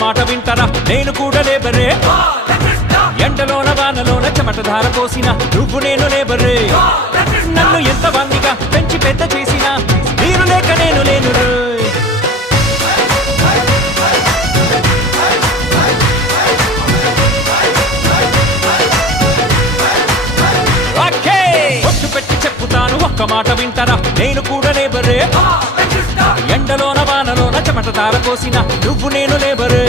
మాట వింటరా నేను కూడా లేబరే ఎండలోన వానలోన చెమటధార పోసిన నువ్వు నేను లేబరే నన్ను ఎంత వాణ్ణిగా పెంచి పెద్ద చేసినా మీరు లేక నేను లేను రోయ్ ఒట్టు పెట్టి చెప్పుతాను ఒక్క మాట వింటరా నేను కూడా లేబరే ఎండలోన వానలోన చెమటధార పోసిన నువ్వు నేను లేబరే